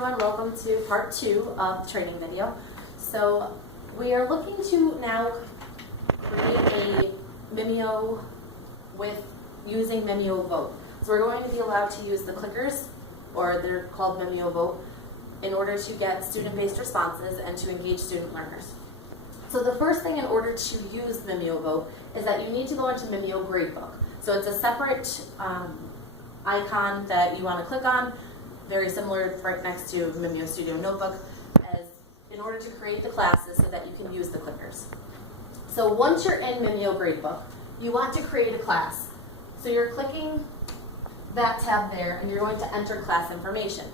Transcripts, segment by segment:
everyone, welcome to part 2 of the training video. So we are looking to now create a Mimio with using MimioVote. So we're going to be allowed to use the clickers, or they're called MimioVote, in order to get student-based responses and to engage student learners. So the first thing in order to use MimioVote is that you need to go into MimioGradebook. So it's a separate icon that you want to click on, very similar right next to Mimio Studio Notebook, as in order to create the classes so that you can use the clickers. So once you're in MimioGradebook, you want to create a class. So you're clicking that tab there and you're going to enter class information.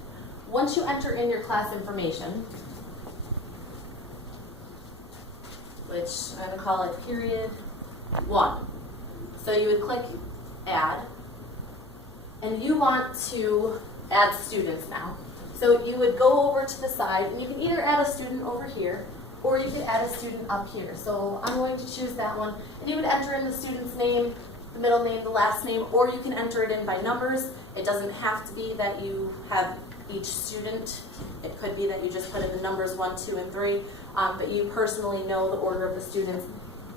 Once you enter in your class information, which I'm going to call it period 1. So you would click add, and you want to add students now. So you would go over to the side, and you can either add a student over here, or you could add a student up here. So I'm going to choose that one, and you would enter in the student's name, the middle name, the last name, or you can enter it in by numbers. It doesn't have to be that you have each student. It could be that you just put in the numbers 1, 2, and 3, but you personally know the order of the students.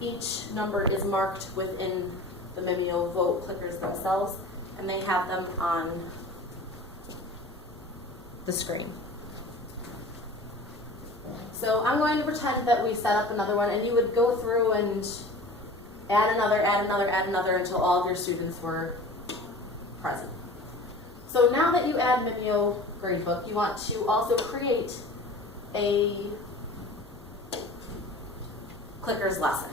Each number is marked within the MimioVote clickers themselves, and they have them on the screen. So I'm going to pretend that we set up another one, and you would go through and add another, add another, add another until all of your students were present. So now that you add MimioGradebook, you want to also create a clickers lesson.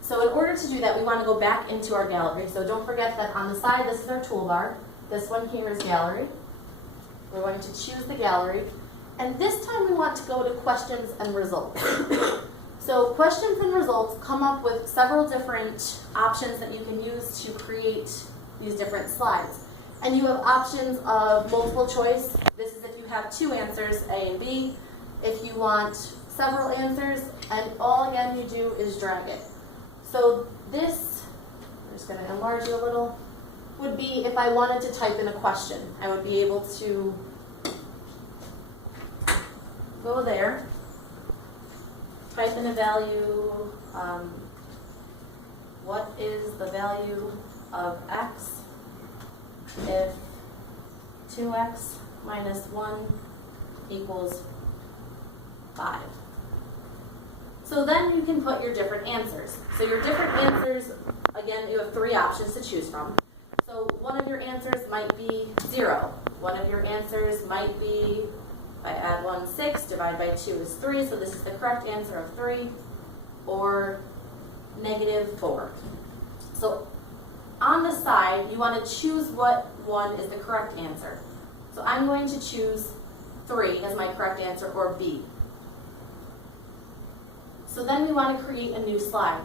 So in order to do that, we want to go back into our gallery. So don't forget that on the side, this is our toolbar. This one here is gallery. We're going to choose the gallery. And this time we want to go to questions and results. So questions and results come up with several different options that you can use to create these different slides. And you have options of multiple choice. This is if you have 2 answers, A and B. If you want several answers, and all again you do is drag it. So this, I'm just going to enlarge it a little, would be if I wanted to type in a question. I would be able to go there, type in a value, what is the value of x if 2x minus 1 equals 5. So then you can put your different answers. So your different answers, again, you have 3 options to choose from. So one of your answers might be 0. One of your answers might be, if I add 1, 6, divide by 2 is 3, so this is the correct answer of 3, or -4. So on the side, you want to choose what one is the correct answer. So I'm going to choose 3 as my correct answer, or B. So then we want to create a new slide.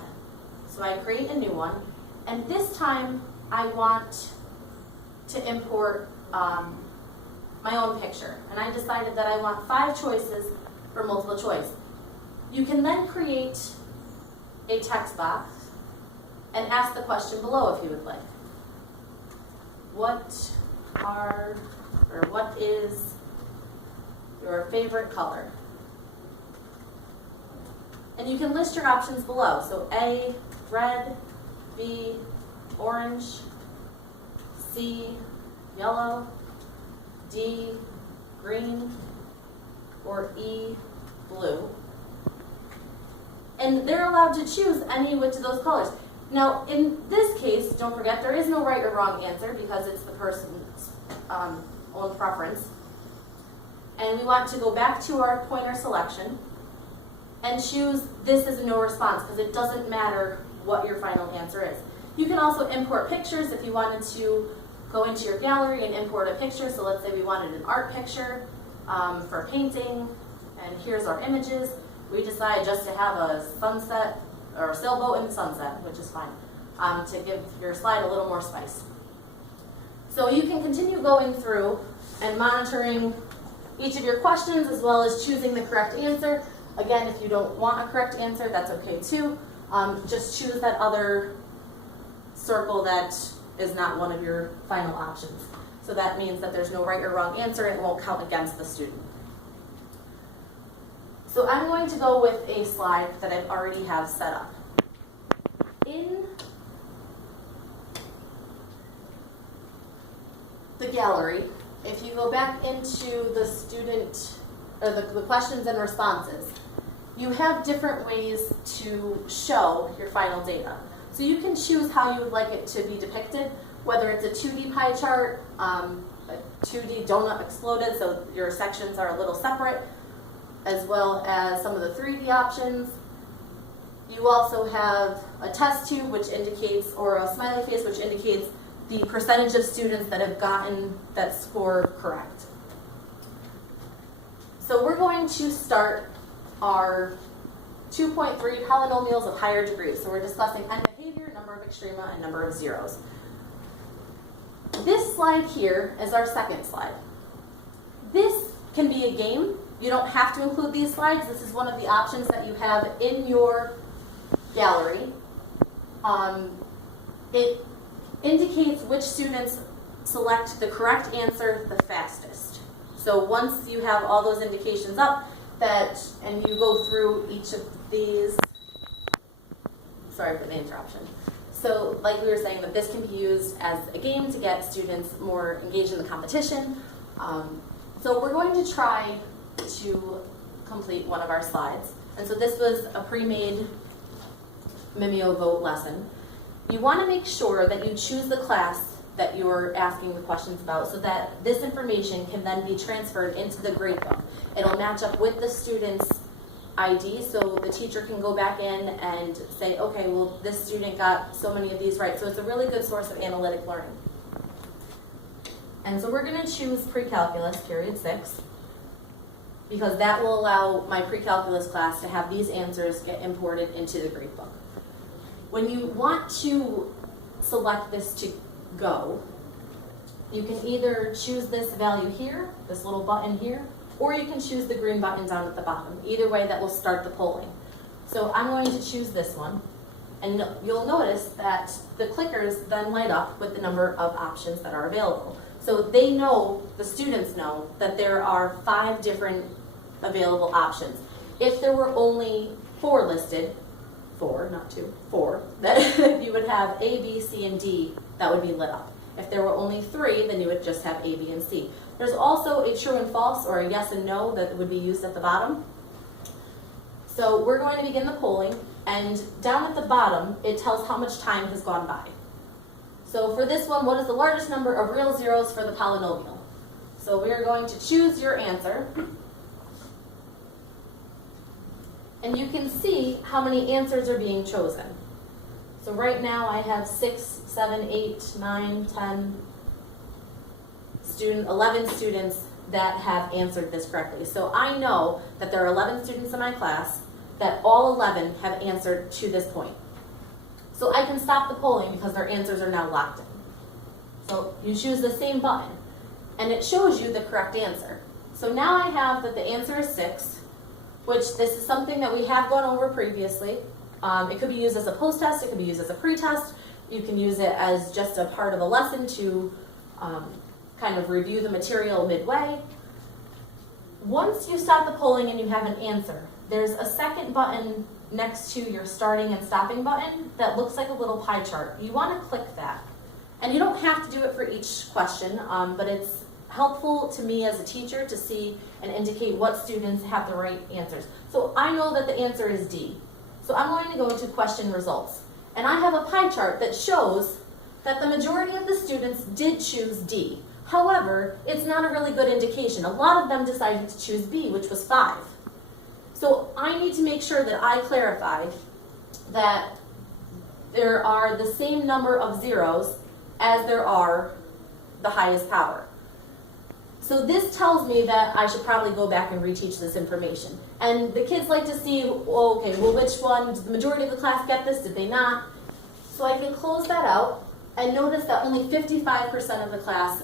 So I create a new one, and this time I want to import my own picture. And I decided that I want 5 choices for multiple choice. You can then create a text box and ask the question below if you would like. What is your favorite color? And you can list your options below. So A, red, B, orange, C, yellow, D, green, or E, blue. And they're allowed to choose any which of those colors. Now, in this case, don't forget, there is no right or wrong answer because it's the person's own preference. And we want to go back to our pointer selection and choose this as a no response because it doesn't matter what your final answer is. You can also import pictures if you wanted to go into your gallery and import a picture. So let's say we wanted an art picture for painting, and here's our images. We decided just to have a sunset or a sailboat in the sunset, which is fine, to give your slide a little more spice. So you can continue going through and monitoring each of your questions as well as choosing the correct answer. Again, if you don't want a correct answer, that's okay too. Just choose that other circle that is not one of your final options. So that means that there's no right or wrong answer. It won't count against the student. So I'm going to go with a slide that I already have set up. In the gallery, if you go back into the student, or the questions and responses, you have different ways to show your final data. So you can choose how you would like it to be depicted, whether it's a 2D pie chart, a 2D donut exploded, so your sections are a little separate, as well as some of the 3D options. You also have a test tube, which indicates, or a smiley face, which indicates the percentage of students that have gotten that score correct. So we're going to start our 2.3 polynomials of higher degree. So we're discussing end behavior, number of extrema, and number of zeros. This slide here is our second slide. This can be a game. You don't have to include these slides. This is one of the options that you have in your gallery. It indicates which students select the correct answer the fastest. So once you have all those indications up, and you go through each of these, sorry for the interruption. So like we were saying, that this can be used as a game to get students more engaged in the competition. So we're going to try to complete one of our slides. And so this was a pre-made MimioVote lesson. You want to make sure that you choose the class that you're asking the questions about so that this information can then be transferred into the gradebook. It'll match up with the student's ID, so the teacher can go back in and say, okay, well, this student got so many of these right. So it's a really good source of analytic learning. And so we're going to choose pre-calculus, period 6, because that will allow my pre-calculus class to have these answers get imported into the gradebook. When you want to select this to go, you can either choose this value here, this little button here, or you can choose the green button down at the bottom. Either way, that will start the polling. So I'm going to choose this one, and you'll notice that the clickers then light up with the number of options that are available. So they know, the students know, that there are 5 different available options. If there were only 4 listed, 4, not 2, 4, then you would have A, B, C, and D that would be lit up. If there were only 3, then you would just have A, B, and C. There's also a true and false, or a yes and no, that would be used at the bottom. So we're going to begin the polling, and down at the bottom, it tells how much time has gone by. So for this one, what is the largest number of real zeros for the polynomial? So we are going to choose your answer. And you can see how many answers are being chosen. So right now I have 6, 7, 8, 9, 10, 11 students that have answered this correctly. So I know that there are 11 students in my class that all 11 have answered to this point. So I can stop the polling because their answers are now locked in. So you choose the same button, and it shows you the correct answer. So now I have that the answer is 6, which this is something that we have gone over previously. It could be used as a post-test, it could be used as a pre-test. You can use it as just a part of a lesson to kind of review the material midway. Once you stop the polling and you have an answer, there's a second button next to your starting and stopping button that looks like a little pie chart. You want to click that. And you don't have to do it for each question, but it's helpful to me as a teacher to see and indicate what students have the right answers. So I know that the answer is D. So I'm going to go to question results. And I have a pie chart that shows that the majority of the students did choose D. However, it's not a really good indication. A lot of them decided to choose B, which was 5. So I need to make sure that I clarify that there are the same number of zeros as there are the highest power. So this tells me that I should probably go back and reteach this information. And the kids like to see, okay, well, which one, did the majority of the class get this, did they not? So I can close that out and notice that only 55% of the class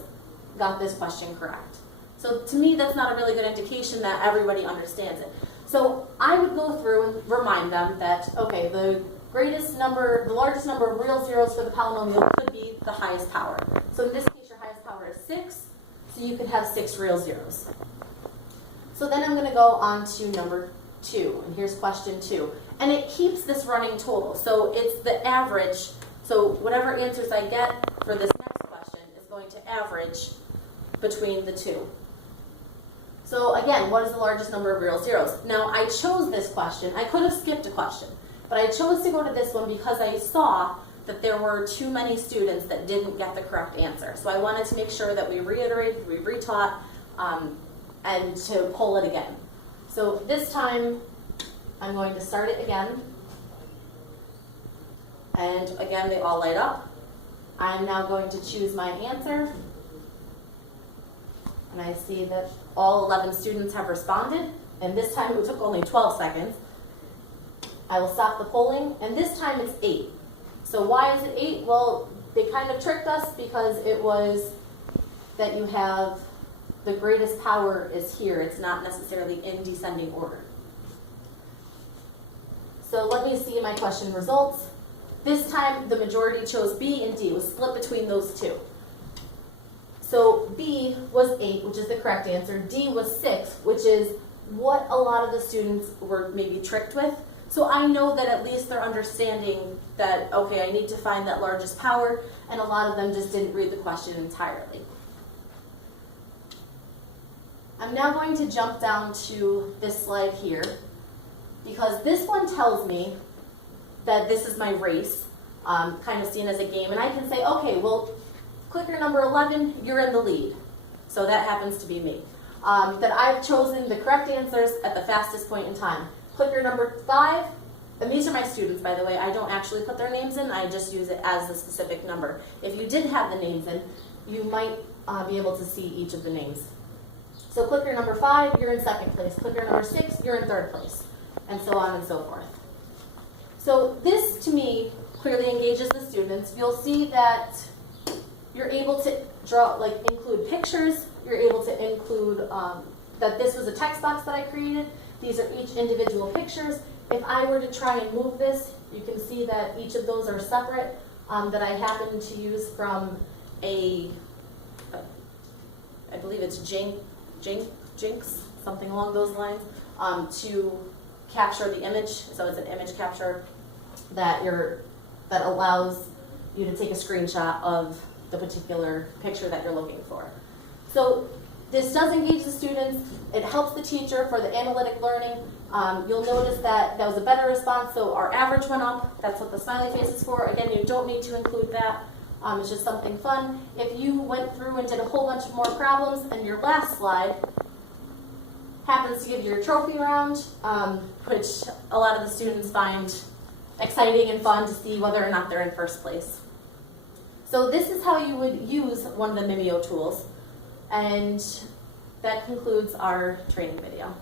got this question correct. So to me, that's not a really good indication that everybody understands it. So I would go through and remind them that, okay, the largest number of real zeros for the polynomial could be the highest power. So in this case, your highest power is 6, so you could have 6 real zeros. So then I'm going to go on to number 2, and here's question 2. And it keeps this running total, so it's the average. So whatever answers I get for this next question is going to average between the two. So again, what is the largest number of real zeros? Now I chose this question. I could have skipped a question, but I chose to go to this one because I saw that there were too many students that didn't get the correct answer. So I wanted to make sure that we reiterated, we retaught, and to pull it again. So this time, I'm going to start it again. And again, they all light up. I'm now going to choose my answer. And I see that all 11 students have responded. And this time it took only 12 seconds. I will stop the polling. And this time it's 8. So why is it 8? Well, they kind of tricked us because it was that you have the greatest power is here. It's not necessarily in descending order. So let me see my question results. This time the majority chose B and D. It was split between those two. So B was 8, which is the correct answer. D was 6, which is what a lot of the students were maybe tricked with. So I know that at least they're understanding that, okay, I need to find that largest power, and a lot of them just didn't read the question entirely. I'm now going to jump down to this slide here, because this one tells me that this is my race, kind of seen as a game, and I can say, okay, well, clicker number 11, you're in the lead. So that happens to be me. That I've chosen the correct answers at the fastest point in time. Clicker number 5, and these are my students, by the way. I don't actually put their names in, I just use it as the specific number. If you did have the names in, you might be able to see each of the names. So clicker number 5, you're in 2nd place. Clicker number 6, you're in 3rd place, and so on and so forth. So this, to me, clearly engages the students. You'll see that you're able to draw, include pictures. You're able to include that this was a text box that I created. These are each individual pictures. If I were to try and move this, you can see that each of those are separate, that I happen to use from I believe it's Jinx, something along those lines, to capture the image. So it's an image capture that allows you to take a screenshot of the particular picture that you're looking for. So this does engage the students. It helps the teacher for the analytic learning. You'll notice that was a better response, so our average went up. That's what the smiley face is for. Again, you don't need to include that. It's just something fun. If you went through and did a whole bunch of more problems, and your last slide happens to give you your trophy round, which a lot of the students find exciting and fun to see whether or not they're in 1st place. So this is how you would use one of the Mimio tools. And that concludes our training video.